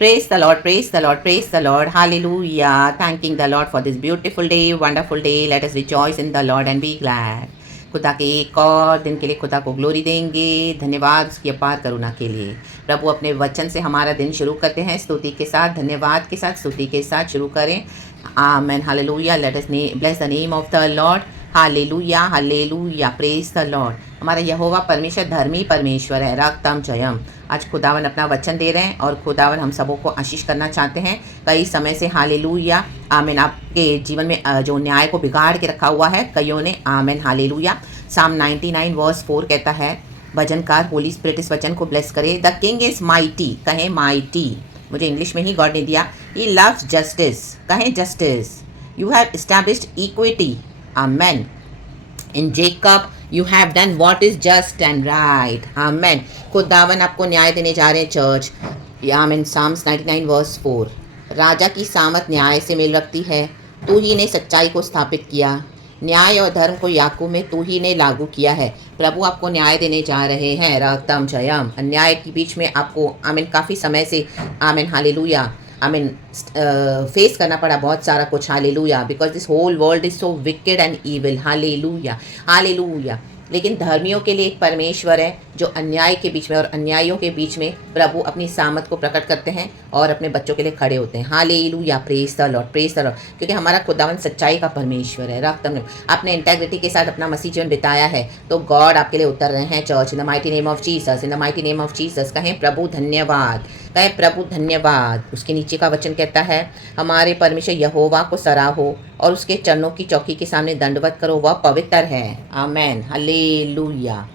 Praise the Lord, praise the Lord, praise the Lord. Hallelujah. Thanking the Lord for this beautiful day, wonderful day. Let us rejoice in the Lord and be glad. खुदा के एक और दिन के लिए खुदा को glory देंगे। धन्यवाद उसकी अपार करुणा के लिए। प्रभु अपने वचन से हमारा दिन शुरू करते हैं स्तुति के साथ, धन्यवाद के साथ, स्तुति के साथ शुरू करें। Amen, hallelujah. Let us bless the name of the Lord. Hallelujah, hallelujah, praise the Lord. हमारा यहोवा परमेश्वर धर्मी परमेश्वर है, रागतम जयम। आज खुदावन अपना वचन दे रहे हैं और खुदावन हम सबों को आशीष करना चाहते हैं। कई समय से हालेलुया आमेन आपके जीवन में जो न्याय को बिगाड़ के रखा हुआ है कईयों ने, आमेन हालेलुया। साम 99 वर्स 4 कहता है, भजनकार होली स्पिरिट इस वचन को ब्लेस करे। द किंग इज माइटी, कहें माइटी। मुझे इंग्लिश में ही गॉड ने दिया। ही लव्स जस्टिस, कहें justice. You have established equity, amen. In Jacob you have done what is just and right, amen. खुदावन आपको न्याय देने जा रहे हैं चर्च, आमेन। Psalms 99 verse 4। राजा की सामत न्याय से मेल रखती है। तू ही ने सच्चाई को स्थापित किया, न्याय और धर्म को याकूब में तू ही ने लागू किया है। प्रभु आपको न्याय देने जा रहे हैं, रागतम जयम। अन्याय के बीच में आपको आमीन काफ़ी समय से आमीन हालेलुया आमीन फेस करना पड़ा बहुत सारा कुछ, hallelujah. Because this whole world is so wicked and evil, hallelujah hallelujah. लेकिन धर्मियों के लिए एक परमेश्वर है जो अन्याय के बीच में और अन्यायियों के बीच में प्रभु अपनी सामत को प्रकट करते हैं और अपने बच्चों के लिए खड़े होते हैं। Hallelujah, praise the Lord, praise the Lord. क्योंकि हमारा खुदावन सच्चाई का परमेश्वर है, रक्त में आपने इंटेग्रिटी के साथ अपना मसीह जीवन बिताया है तो गॉड आपके लिए उतर रहे हैं church. In the mighty name of Jesus, in the mighty name of Jesus. कहें प्रभु धन्यवाद, कहें प्रभु धन्यवाद। उसके नीचे का वचन कहता है, हमारे परमेश्वर यहोवा को सराहो और उसके चरणों की चौकी के सामने दंडवत करो, वह पवित्र है। Amen, hallelujah,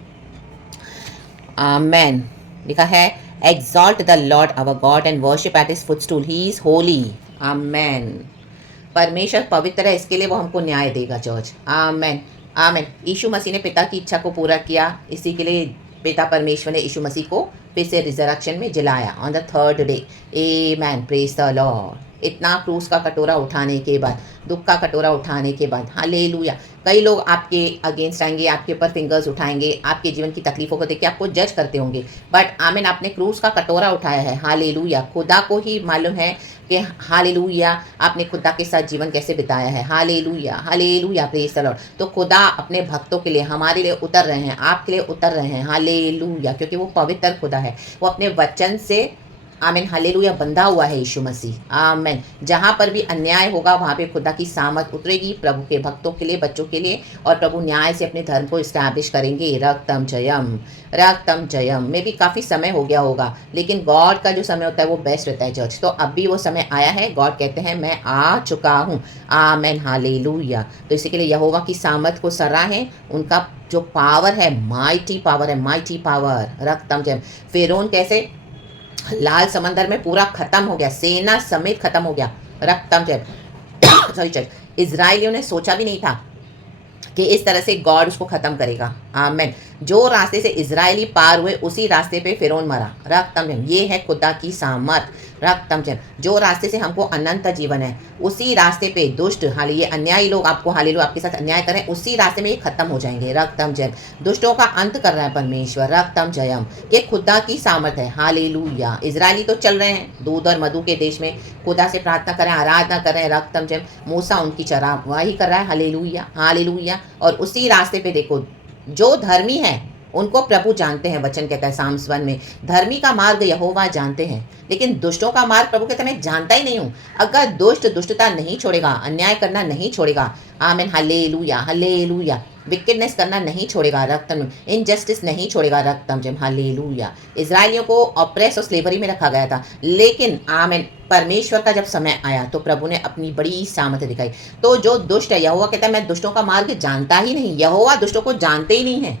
amen. लिखा है, exalt the Lord our God and worship at his footstool, he is holy. Amen. परमेश्वर पवित्र है, इसके लिए वो हमको न्याय देगा चर्च। आमेन, आमेन। यीशु मसीह ने पिता की इच्छा को पूरा किया, इसी के लिए पिता परमेश्वर ने यीशु मसीह को फिर से रिजरेक्शन में जलाया on the third day. Amen, praise the Lord. इतना क्रूस का कटोरा उठाने के बाद, दुख का कटोरा उठाने के बाद, हालेलुया। कई लोग आपके अगेंस्ट आएंगे, आपके ऊपर फिंगर्स उठाएंगे, आपके जीवन की तकलीफों को देख के आपको जज करते होंगे, बट आमीन आपने क्रूस का कटोरा उठाया है, हालेलुया। खुदा को ही मालूम है कि हालेलुया आपने खुदा के साथ जीवन कैसे बिताया है, hallelujah hallelujah, praise the Lord. तो खुदा अपने भक्तों के लिए, हमारे लिए उतर रहे हैं, आपके लिए उतर रहे हैं, हालेलुया। क्योंकि वो पवित्र खुदा है, वो अपने वचन से आमीन हालेलुया बंधा हुआ है यीशु मसीह, आमीन। जहाँ पर भी अन्याय होगा वहाँ पे खुदा की सामत उतरेगी प्रभु के भक्तों के लिए, बच्चों के लिए, और प्रभु न्याय से अपने धर्म को इस्टैब्लिश करेंगे। रक्तम जयम, रक्तम जयम। में भी काफ़ी समय हो गया होगा, लेकिन गॉड का जो समय होता है वो बेस्ट रहता है चर्च। तो अब भी वो समय आया है, गॉड कहते हैं मैं आ चुका हूँ, आमीन हालेलुया। तो इसी के लिए यहोवा की सामत को सराहें, उनका जो पावर है माइटी पावर है, माइटी पावर। रक्तम जयम। फिरौन कैसे लाल समंदर में पूरा खत्म हो गया, सेना समेत खत्म हो गया, रक्तम जय सॉरी चल। इजराइलियों ने सोचा भी नहीं था कि इस तरह से गॉड उसको खत्म करेगा, आमेन। जो रास्ते से इजरायली पार हुए उसी रास्ते पे फिरौन मरा, रक्तम जय। ये है खुदा की सामर्थ, रक्तम जय। जो रास्ते से हमको अनंत जीवन है उसी रास्ते पे दुष्ट हाल ये अन्यायी लोग आपको हालेलुया आपके साथ अन्याय करें, उसी रास्ते में ये खत्म हो जाएंगे, रक्तम जय। दुष्टों का अंत कर रहा है परमेश्वर, रक्तम जयम। ये खुदा की सामर्थ है, हालेलुया। इजरायली तो चल रहे हैं दूध और मधु के देश में, खुदा से प्रार्थना करें, आराधना करें, रक्तम जय। मूसा उनकी चरावाही कर रहा है, हालेलुया हालेलुया। और उसी रास्ते पे देखो जो धर्मी है उनको प्रभु जानते हैं, वचन कहता है साम्स 1 में, धर्मी का मार्ग यहोवा जानते हैं, लेकिन दुष्टों का मार्ग प्रभु कहता है मैं जानता ही नहीं हूँ। अगर दुष्ट दुष्टता नहीं छोड़ेगा, अन्याय करना नहीं छोड़ेगा, आमीन हालेलुया हालेलुया, विकेडनेस करना नहीं छोड़ेगा, रक्तम इनजस्टिस नहीं छोड़ेगा, रक्तम जम, हालेलुया। इजरायलियों को ऑप्रेस और स्लेवरी में रखा गया था, लेकिन आमीन परमेश्वर का जब समय आया तो प्रभु ने अपनी बड़ी सामर्थ दिखाई। तो जो दुष्ट है, यहोवा कहता है मैं दुष्टों का मार्ग जानता ही नहीं, यहोवा दुष्टों को जानते ही नहीं है।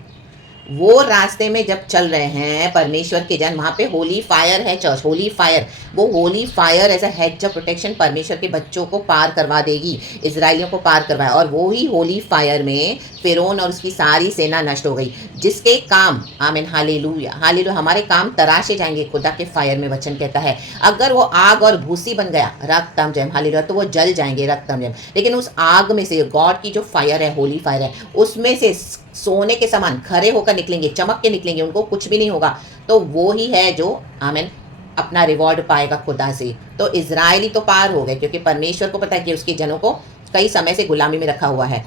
वो रास्ते में जब चल रहे हैं परमेश्वर के जन, वहाँ पे होली फायर है चर्च, होली फायर। वो holy fire as a hedge of protection परमेश्वर के बच्चों को पार करवा देगी, इजरायलियों को पार करवाया। और वो ही होली फायर में फिरौन और उसकी सारी सेना नष्ट हो गई, जिसके काम आमीन हालेलुया हालेलुया हमारे काम तराशे जाएंगे खुदा के फायर में, वचन कहता है। अगर वो आग और भूसी बन गया, रक्तम जयम हालेलुया, तो वो जल जाएंगे, रक्तम जयम। लेकिन उस आग में से गॉड की जो फायर है, होली फायर है, उसमें से सोने के समान खरे होकर निकलेंगे, चमक के निकलेंगे, उनको कुछ भी नहीं होगा। तो वो ही है जो आमीन अपना रिवॉर्ड पाएगा खुदा से। तो इजराइली तो पार हो गए, क्योंकि परमेश्वर को पता है कि उसके जनों को कई समय से गुलामी में रखा हुआ है।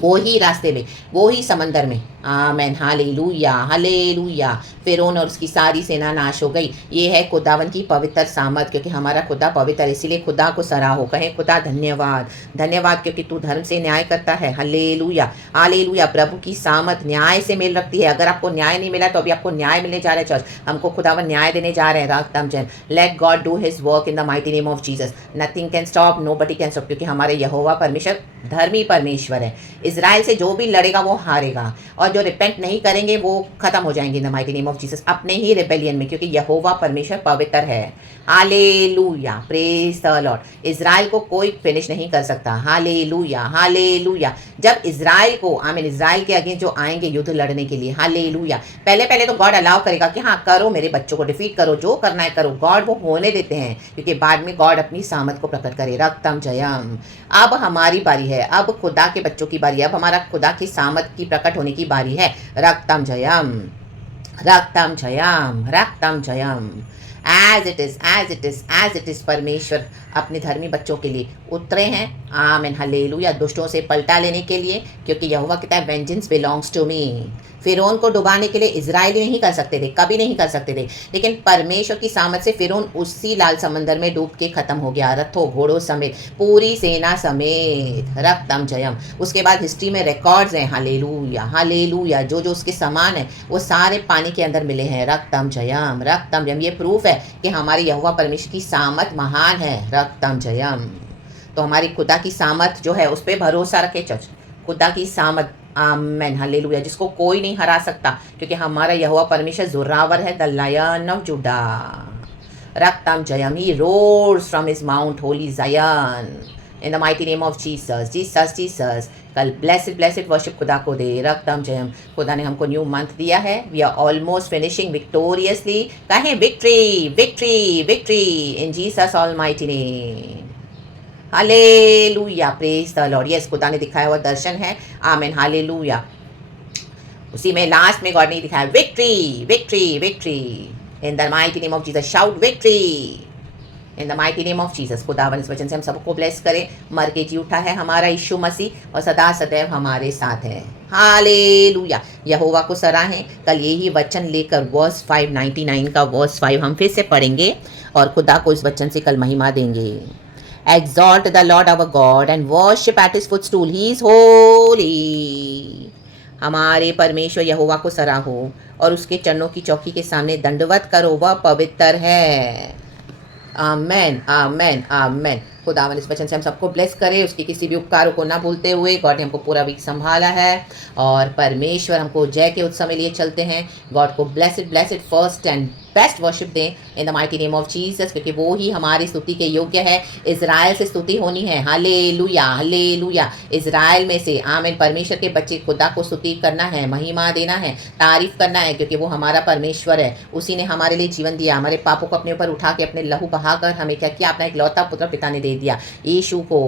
वो ही रास्ते में, वो ही समंदर में। आमेन, हालेलुया, हालेलुया। फिरौन और उसकी सारी सेना नाश हो गई। ये है खुदावन की पवित्र सामत, क्योंकि हमारा खुदा पवित्र, इसीलिए खुदा को सराहो। कहें खुदा धन्यवाद, धन्यवाद, क्योंकि तू धर्म से न्याय करता है। Hallelujah, hallelujah. प्रभु की सामत न्याय से मेल रखती है। अगर आपको न्याय नहीं मिला तो अभी आपको न्याय मिलने जा रहा है। चर्च, हमको खुदावन न्याय देने जा रहे हैं। रागतम जन, let God do his work in the mighty name of Jesus. Nothing can stop, nobody can stop, क्योंकि हमारे यहोवा परमेश्वर धर्मी परमेश्वर है। इजराइल से जो भी लड़ेगा वो हारेगा, और जो रिपेंट नहीं करेंगे वो खत्म हो जाएंगे इन the mighty name of Jesus, अपने ही रिबेलियन में, क्योंकि यहोवा परमेश्वर पवित्र है। Hallelujah, praise the Lord. Israel को कोई फिनिश नहीं कर सकता। Hallelujah, hallelujah. जब इजराइल को, आमीन, इजराइल के अगेंस्ट जो आएंगे युद्ध लड़ने के लिए, हालेलुया, पहले तो गॉड अलाउ करेगा कि हाँ करो, मेरे बच्चों को डिफीट करो, जो करना है करो। गॉड वो होने देते हैं, क्योंकि बाद में गॉड अपनी सामत को प्रकट करे। रक्तम जयम। अब हमारी बारी है, अब खुदा के बच्चों की बारी है, अब हमारा खुदा की सामत की प्रकट होने की बारी है। रक्तम जयम, रक्तम जयम, रक्तम जयम। As it is, as it is, as it is. परमेश्वर अपने धर्मी बच्चों के लिए उतरे हैं। आमीन, हालेलुया। दुष्टों से पलटा लेने के लिए, क्योंकि यहोवा कहता है वेंजेंस बिलोंग्स टू मी। फिरौन को डुबाने के लिए इजराइली नहीं कर सकते थे, कभी नहीं कर सकते थे, लेकिन परमेश्वर की सामत से फिरौन उसी लाल समंदर में डूब के खत्म हो गया, रथों घोड़ों समेत, पूरी सेना समेत। रक्तम जयम। उसके बाद हिस्ट्री में रिकॉर्ड्स हैं। Hallelujah, hallelujah. जो जो उसके समान है वो सारे पानी के अंदर मिले हैं। रक्तम जयम, रक्तम जयम। ये प्रूफ है कि हमारे यहोवा परमेश्वर की सामत महान है। रक्तम जयम। तो हमारी खुदा की सामत जो है उस पर भरोसा रखे चर्च, खुदा की सामत। आमेन, हालेलुया। जिसको कोई नहीं हरा सकता, क्योंकि हमारा यहोवा परमेश्वर जोरावर है, द लायन ऑफ जुडा। रक्तम जयम। He roars from his mount holy Zion in the mighty name of Jesus, Jesus, Jesus. कल ब्लेसिड, ब्लेसिड वर्शिप खुदा को दे। रक्तम जयम। खुदा ने हमको न्यू मंथ दिया है। We are almost finishing victoriously. कहें victory, victory, victory in Jesus almighty name. Hallelujah, praise the Lord. Yes, खुदा ने दिखाया हुआ दर्शन है। आमीन, हालेलुया। उसी में लास्ट में गॉड ने दिखाया victory, victory, victory in the mighty name of Jesus. Shout victory in the mighty name of Jesus. खुदावन इस वचन से हम सबको ब्लेस करे। मर के जी उठा है हमारा यीशु मसीह, और सदा सदैव हमारे साथ है। हालेलुया। यहोवा को सराहें। कल यही वचन लेकर वर्स 599 का वर्स 5 हम फिर से पढ़ेंगे, और खुदा को इस वचन से कल महिमा देंगे। Exalt the Lord our God and worship at his footstool. He is holy. हमारे परमेश्वर यहोवा को सराहो और उसके चरणों की चौकी के सामने दंडवत करो, वह पवित्र है। आमेन, आमेन, आमेन। खुदावन इस वचन से हम सबको ब्लेस करे, उसके किसी भी उपकारों को ना भूलते हुए। गॉड ने हमको पूरा वीक संभाला है, और परमेश्वर हमको जय के उत्सव में लिए चलते हैं। गॉड को blessed, blessed first and best worship दें in the mighty name of Jesus, क्योंकि वो ही हमारी स्तुति के योग्य है। इजराइल से स्तुति होनी है। Hallelujah, hallelujah. इजराइल में से, आमीन, परमेश्वर के बच्चे खुदा को स्तुति करना है, महिमा देना है, तारीफ करना है, क्योंकि वो हमारा परमेश्वर है। उसी ने हमारे लिए जीवन दिया, हमारे पापों को अपने ऊपर उठा के अपने लहू बहाकर हमें क्या किया, अपना एक लौता पुत्र पिता ने दे दिया। यीशु को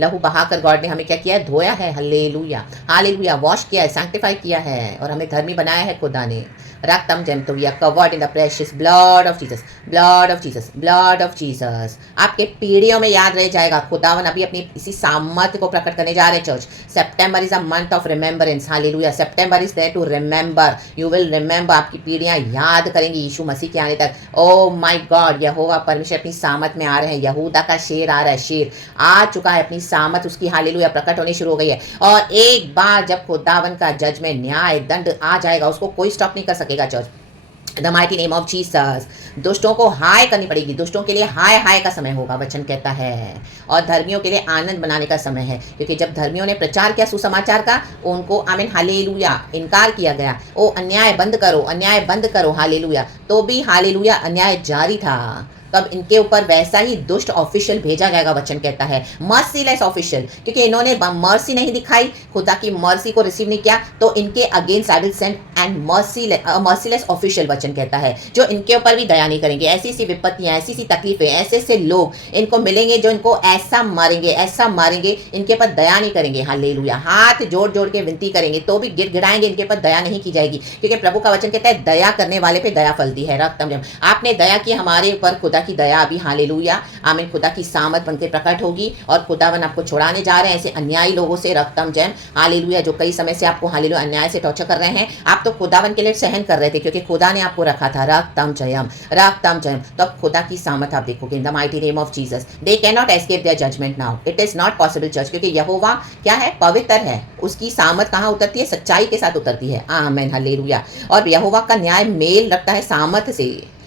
लहू बहाकर गॉड ने हमें क्या किया, धोया है। Hallelujah, hallelujah. वॉश किया है, सैंक्टिफाई किया है, और हमें धर्मी बनाया है खुदा ने। रक्तम जम। तो we are covered in the precious blood of Jesus, blood of Jesus, blood of Jesus. आपके पीढ़ियों में याद रह जाएगा। खुदावन अभी अपनी इसी सामर्थ्य को प्रकट करने जा रहे हैं church. September is a month of remembrance. Hallelujah. September is there to remember. You will remember. आपकी पीढ़ियां याद करेंगी यीशु मसीह के आने तक। ओ माय गॉड, यहोवा परमेश्वर अपनी सामत में आ रहे हैं। यहूदा का शेर आ रहा है, शेर आ चुका है, अपनी सामत उसकी हालेलुया प्रकट होनी शुरू हो गई है। और एक बार जब खुदावन का जजमेंट, न्याय, दंड आ जाएगा, उसको कोई स्टॉप नहीं कर सकेगा church. The mighty name of Jesus. दुष्टों को हाय करनी पड़ेगी। दुष्टों के लिए हाय हाय का समय होगा, वचन कहता है, और धर्मियों के लिए आनंद मनाने का समय है, क्योंकि जब धर्मियों ने प्रचार किया सुसमाचार का, उनको आमीन हालेलुया इनकार किया गया। ओ अन्याय बंद करो, अन्याय बंद करो। हालेलुया। तो भी हालेलुया अन्याय जारी था। तब इनके ऊपर वैसा ही दुष्ट ऑफिशियल भेजा जाएगा, वचन कहता है, मर्सीलेस ऑफिशियल, क्योंकि इन्होंने मर्सी नहीं दिखाई, खुदा की मर्सी को रिसीव नहीं किया, तो इनके against I will send and merciless official, वचन कहता है, जो इनके ऊपर भी दया नहीं करेंगे। ऐसी सी विपत्तियां, ऐसी सी तकलीफें, ऐसे ऐसे लोग इनको मिलेंगे जो इनको ऐसा मारेंगे, इनके ऊपर दया नहीं करेंगे। हालेलुया, हाथ जोड़ जोड़ के विनती करेंगे तो भी गिड़गिड़ाएंगे, इनके ऊपर दया नहीं की जाएगी, क्योंकि प्रभु का वचन कहता है दया करने वाले पे दया फलती है। रक्तम जम, आपने दया की हमारे ऊपर, खुदा की दया अभी, हालेलुया, आमीन, खुदा की सामत बनकर प्रकट होगी और खुदावन आपको छुड़ाने जा रहे हैं ऐसे अन्यायी लोगों से। रक्तम जम, हालेलुया, जो कई समय से आपको हालेलुया अन्याय से टॉर्चर कर रहे हैं, आप तो खुदावन के लिए सहन कर रहे थे क्योंकि खुदा ने आपको रखा था। रक्तम जयम, रक्तम जयम, तो अब खुदा की सामत आप देखोगे in the mighty name of Jesus. They can not escape their judgement now, it is not possible church, क्योंकि यहोवा क्या है, पवित्र है, उसकी सामत कहाँ उतरती है, सच्चाई के साथ उतरती है। आमीन, हालेलुया। और यहोवा का न्याय मेल रखता है सामत से।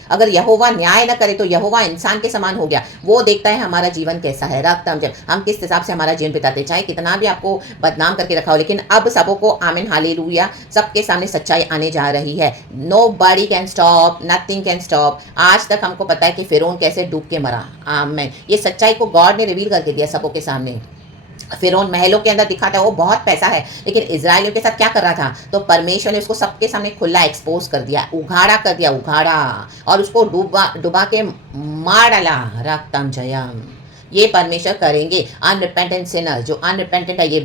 अगर यहोवा न्याय न करे तो यहोवा इंसान के समान हो गया, वो देखता है हमारा जीवन कैसा है। रक्तम जब हम किस हिसाब से हमारा जीवन बिताते, चाहे कितना भी आपको बदनाम करके रखा हो, लेकिन अब सबों को, आमीन, हालेलुया, सबके सामने सच्चाई आने जा रही है। Nobody can stop, nothing can stop. आज तक हमको पता है कि फिरौन कैसे डूब के मरा। आमीन, ये सच्चाई को गॉड ने रिवील करके दिया सबों के सामने। फिरौन महलों के अंदर दिखा था वो बहुत पैसा है, लेकिन इजराइलियों के साथ क्या कर रहा था, तो परमेश्वर ने उसको सबके सामने खुला एक्सपोज कर दिया, उघाड़ा कर दिया, उघाड़ा, और उसको डुबा के मार डाला। रक्तम जयम, ये परमेश्वर करेंगे। अनरिपेंटेंट सिनर, जो अनरिपेंटेंट है, ये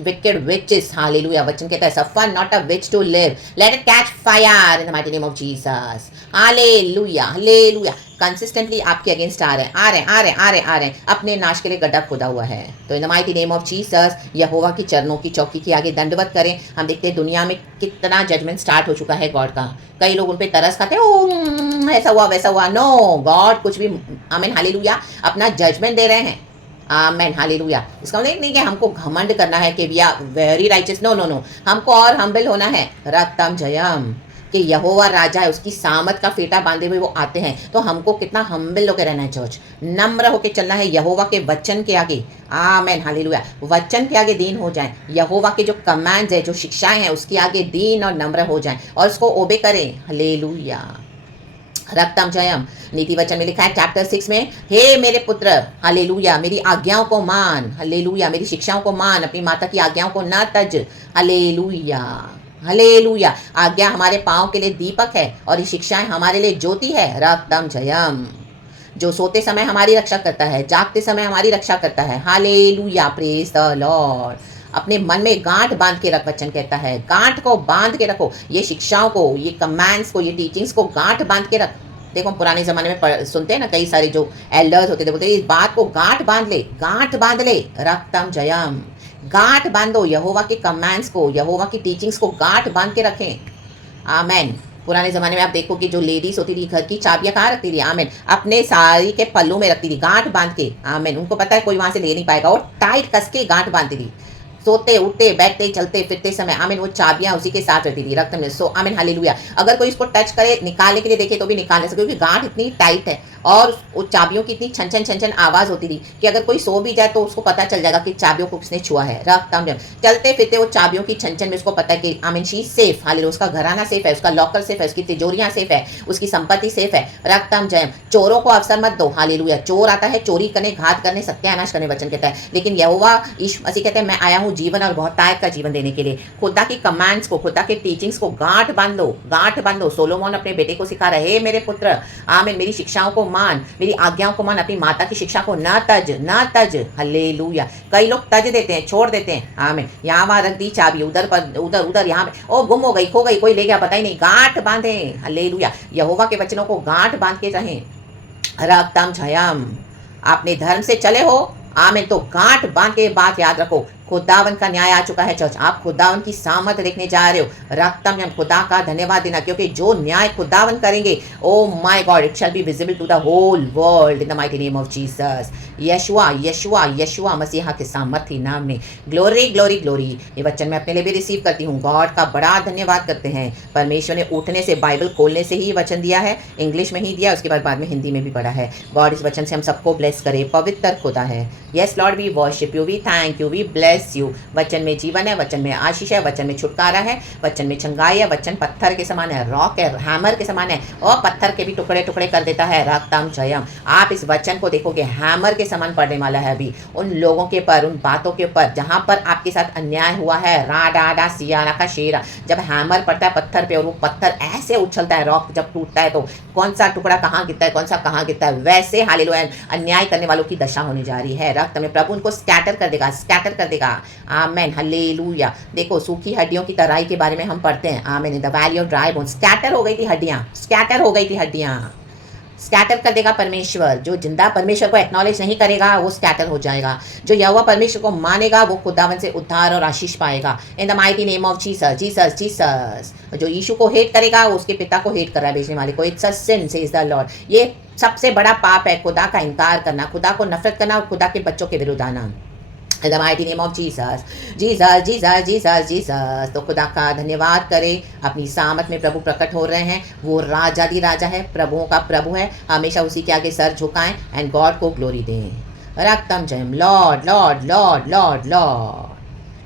विकेड विचेस, हालेलुया, वचन कहता है suffer not a witch to live, let it catch fire in the mighty name of Jesus. Hallelujah, hallelujah. Consistently आपके अगेंस्ट आ रहे हैं, अपने नाश के लिए गड्ढा खोदा हुआ है। तो in the mighty name of Jesus, यहोवा की चरणों की चौकी के आगे दंडवत करें। हम देखते हैं दुनिया में कितना जजमेंट स्टार्ट हो चुका है गॉड का। कई लोग उन पे तरस खाते हैं, ओ ऐसा हुआ वैसा हुआ। नो, गॉड कुछ भी, आमीन, हालेलुया, अपना जजमेंट दे रहे हैं। Amen, hallelujah. इसका मतलब नहीं कि हमको घमंड करना है कि we are very righteous, no no no, हमको और हम्बल होना है। रक्तम जयम, कि यहोवा राजा है, उसकी सामत का फेटा बांधे हुए वो आते हैं, तो हमको कितना हम्बल होकर रहना है चर्च, नम्र होकर चलना है यहोवा के वचन के आगे। आमेन, हालेलुया, वचन के आगे दीन हो जाएं, यहोवा के जो कमांड्स है, जो शिक्षाएं हैं, उसके आगे दीन और नम्र हो जाएं और उसको ओबे करें। हालेलुया, रक्तम जयम। नीति वचन में लिखा है चैप्टर 6 में, हे मेरे पुत्र, हालेलुया, मेरी आज्ञाओं को मान, हालेलुया, मेरी शिक्षाओं को मान, अपनी माता की आज्ञाओं को न तज। Hallelujah, hallelujah. आज्ञा हमारे पाँव के लिए दीपक है और ये शिक्षाएं हमारे लिए ज्योति है। रक्तम जयम, जो सोते समय हमारी रक्षा करता है, जागते समय हमारी रक्षा करता है। Hallelujah, praise the Lord. अपने मन में गांठ बांध के रख, वचन कहता है गांठ को बांध के रखो, ये शिक्षाओं को, ये कमांड्स को, ये टीचिंग्स को गांठ बांध के रख। देखो पुराने ज़माने में सुनते हैं ना, कई सारे जो एल्डर्स होते थे, बोलते इस बात को गांठ बांध ले, गांठ बांध ले। रक्तम जयम, गांठ बांधो, यहोवा के कमांड्स को, यहोवा की टीचिंग्स को गांठ बांध के रखें। आमेन। पुराने ज़माने में आप देखो कि जो लेडीज होती थी, घर की चाबियां कहाँ रखती थी, आमेन, अपने साड़ी के पल्लू में रखती थी, गांठ बांध के। आमेन, उनको पता है कोई वहाँ से ले नहीं पाएगा, और टाइट कस के गांठ बांधती थी। सोते उठते बैठते चलते फिरते समय, आमीन, वो चाबियां उसी के साथ रहती थी। रक्त में सो, आमीन, हालेलुया। अगर कोई इसको टच करे, निकालने के लिए देखे तो भी निकाल नहीं सके, क्योंकि गांठ इतनी टाइट है और वो चाबियों की इतनी छन छन छन छन आवाज़ होती थी कि अगर कोई सो भी जाए तो उसको पता चल जाएगा कि चाबियों को किसने छुआ है। रक्त में चलते फिरते वो चाबियों की छन छन में उसको पता है कि आमीन शी सेफ, हालेलुया, उसका घराना सेफ है, उसका लॉकर सेफ है, उसकी तिजोरियां सेफ है, उसकी संपत्ति सेफ है। रक्तम जयम। चोरों को अवसर मत दो, हालेलुया। चोर आता है चोरी करने, घात करने, सत्यानाश करने, वचन कहता है, लेकिन यहोवा यीशु मसीह कहते हैं मैं आया हूँ जीवन और बहुतायत का जीवन देने के लिए। खुदा की कमांड्स को, खुदा के टीचिंग्स को गांठ बांध लो, गांठ बांध लो। सोलोमोन अपने बेटे को सिखा रहे, मेरे पुत्र, आमीन, मेरी शिक्षाओं को मान, मेरी आज्ञाओं को मान, अपनी माता की शिक्षा को न तज, न तज। हालेलुया। कई लोग तज देते हैं, छोड़ देते हैं। आमीन, यहाँ वहाँ रख दी चाबी, उधर पर उधर उधर, यहाँ पे ओ गुम हो गई, खो गई, कोई ले गया, पता ही नहीं। गांठ बांधे, हालेलुया। यहोवा के वचनों को गांठ बांध के रहें। रक्तम जयम। आपने धर्म से चले हो, आमीन, तो गांठ बांध के बात याद रखो, खुदावन का न्याय आ चुका है चर्च। आप खुदावन की सामत देखने जा रहे हो। रक्तम जम, खुदा का धन्यवाद देना, क्योंकि जो न्याय खुदावन करेंगे, oh my God, it shall be visible to the whole world in the mighty name of Jesus. Yeshua Yeshua Yeshua मसीहा के सामर्थी नाम में ग्लोरी ग्लोरी ग्लोरी। ये वचन मैं अपने लिए भी रिसीव करती हूँ। गॉड का बड़ा धन्यवाद करते हैं। परमेश्वर ने उठने से, बाइबल खोलने से ही ये वचन दिया है, इंग्लिश में ही दिया, उसके बाद में हिंदी में भी पढ़ा है। गॉड इस वचन से हम सबको ब्लेस करे। पवित्र खुदा है। Yes Lord, we worship you, we thank you, we bless bless you. वचन में जीवन है, वचन में आशीष है, वचन में छुटकारा है, वचन में चंगाई है, वचन पत्थर के समान है, रॉक है, हैमर के समान है और पत्थर के भी टुकड़े टुकड़े कर देता है। रक्तम जयम। आप इस वचन को देखोगे हैमर के समान पड़ने वाला है अभी उन लोगों के ऊपर, उन बातों के ऊपर जहां पर आपके साथ अन्याय हुआ है। रा डा डा सियारा का शेरा। जब हैमर पड़ता है पत्थर पे और वो पत्थर ऐसे उछलता है, रॉक जब टूटता है तो कौन सा टुकड़ा कहाँ गिरता है, कौन सा कहाँ गिरता है, वैसे हालेलुया अन्याय करने वालों की दशा होने जा रही है। रक्त में प्रभु उनको स्कैटर कर देगा, स्कैटर कर देगा। Amen hallelujah. देखो सूखी हड्डियों की तराई के बारे में हम पढ़ते हैं। Amen. In the valley of dry bones scatter हो गई थी हड्डियां, स्कैटर हो गई थी हड्डियां। स्कैटर कर देगा परमेश्वर। जो जिंदा परमेश्वर को एक्नॉलेज नहीं करेगा वो स्कैटर हो जाएगा। जो यहोवा परमेश्वर को मानेगा वो खुदावन से उद्धार और आशीष पाएगा। इन the mighty name of Jesus Jesus Jesus. जो यीशु को हेट करेगा वो उसके पिता को हेट कर रहा है, भेजने वाले को। It's a sin says the Lord. ये सबसे बड़ा पाप है, खुदा का इनकार करना, खुदा को नफरत करना और खुदा के बच्चों के विरुद्ध आना। In the mighty name of Jesus, Jesus, Jesus, Jesus, Jesus। तो खुदा का धन्यवाद करें। अपनी सामत में प्रभु प्रकट हो रहे हैं। वो राजादी राजा है, प्रभुओं का प्रभु है। हमेशा उसी के आगे सर झुकाएं एंड गॉड को ग्लोरी दें। रक्तम जयम। Lord Lord Lord Lord Lord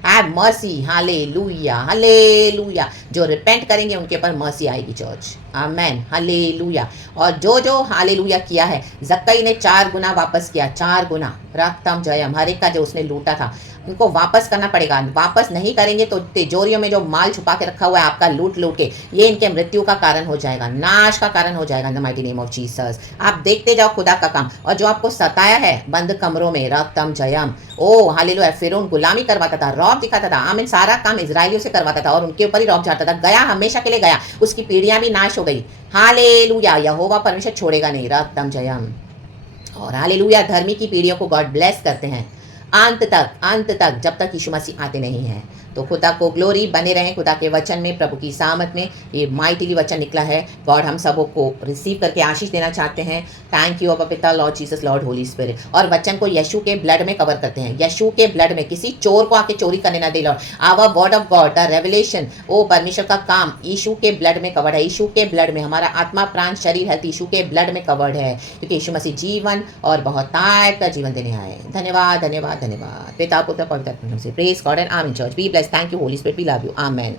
have mercy. Hallelujah hallelujah. जो रिपेंट करेंगे उनके ऊपर मर्सी आएगी चर्च। Amen hallelujah. और जो जो हालेलुया किया है, जक्कई ने 4 गुना वापस किया, 4 गुना। रक्तम जयम। हर एक का जो उसने लूटा था उनको वापस करना पड़ेगा। वापस नहीं करेंगे तो तिजोरियों में जो माल छुपा के रखा हुआ है आपका लूट लूट के, ये इनके मृत्यु का कारण हो जाएगा, नाश का कारण हो जाएगा। इन the mighty name of Jesus. आप देखते जाओ खुदा का काम। और जो आपको सताया है बंद कमरों में, रक्तम जयम। ओ हालेलुया। फिरौन गुलामी करवाता था, रौब दिखाता था। आमीन। सारा काम इजराइलियों से करवाता था और उनके ऊपर ही रौब झाड़ता था। गया, हमेशा के लिए गया। उसकी पीढ़ियां भी नाश हो गई। हालेलुया। यहोवा परमेश्वर छोड़ेगा नहीं। रक्तम जयम। और हालेलुया। धर्मी की पीढ़ियों को गॉड ब्लेस करते हैं अंत तक, जब तक यीशु मसीह आते नहीं हैं। तो खुदा को ग्लोरी। बने रहें खुदा के वचन में, प्रभु की सामत में। ये माइटिली वचन निकला है। गॉड हम सबों को रिसीव करके आशीष देना चाहते हैं। थैंक यू अबा पिता, Lord Jesus, Lord Holi spirit. और वचन को यीशु के ब्लड में कवर करते हैं। यीशु के ब्लड में किसी चोर को आके चोरी करने ना दे Lord. Our word of God, the revelation, ओ परमेश्वर का काम यीशु के ब्लड में कवर्ड है। यीशु के ब्लड में हमारा आत्मा प्राण शरीर हेल्थ यीशु के ब्लड में कवर्ड है, क्योंकि यीशु मसीह जीवन और बहुतायत का जीवन देने आए। धन्यवाद धन्यवाद धन्यवाद। पिता पुत्र पवित्र आत्मा से praise God and amen church. Be blessed. Thank you holy spirit. We love you. Amen.